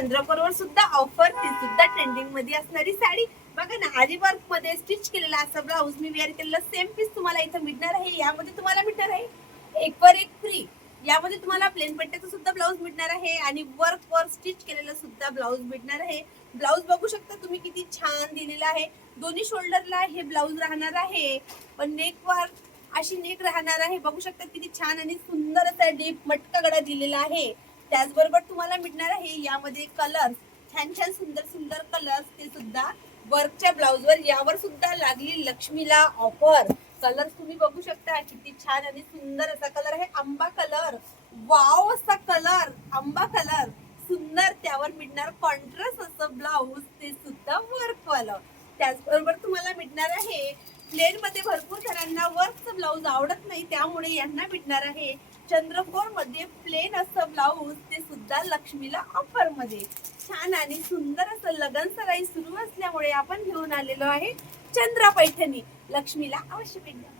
चंद्रकोरवर सुद्धा ऑफर, ती सुद्धा ट्रेंडिंग मध्ये असणारी साडी बघा ना, आरी वर्क मध्ये स्टिच केलेला असा ब्लाऊज मी वेअर केलेला सेम पीस तुम्हाला इथं मिळणार आहे. यामध्ये तुम्हाला मिळणार आहे एक वर एक फ्री. यामध्ये तुम्हाला प्लेन पट्ट्याचं सुद्धा ब्लाऊज मिळणार आहे आणि वर्क वर स्टिच केलेलं सुद्धा ब्लाऊज मिळणार आहे. ब्लाऊज बघू शकता तुम्ही किती छान दिलेला आहे. दोन्ही शोल्डरला हे ब्लाऊज राहणार आहे, पण नेक वर अशी नेक राहणार आहे. बघू शकता किती छान आणि सुंदर असा डीप मटका गळा दिलेला आहे. त्याचबरोबर तुम्हाला मिळणार आहे यामध्ये कलर, छान छान सुंदर सुंदर कलर्स, ते सुद्धा वर्कच्या ब्लाऊजवर. यावर सुद्धा लागली लक्ष्मीला ऑफर. कलर तुम्ही बघू शकता किती छान आणि सुंदर असा कलर आहे, आंबा कलर. वाव असा कलर, आंबा कलर सुंदर. त्यावर मिळणार कॉन्ट्रास्ट असं ब्लाऊज, ते सुद्धा वर्क वाला. त्याचबरोबर तुम्हाला मिळणार आहे प्लेन मध्ये. भरपूर जणांना वर्कचं ब्लाऊज आवडत नाही, त्यामुळे यांना मिळणार आहे चंद्रकोर मध्ये प्लेन असं ब्लाऊज, ते सुद्धा लक्ष्मीला ऑफर मध्ये. छान आणि सुंदर असं लगन सराई सुरू असल्यामुळे आपण घेऊन आलेलो आहे चंद्रा पैठणी. लक्ष्मीला अवश्य भेट द्या.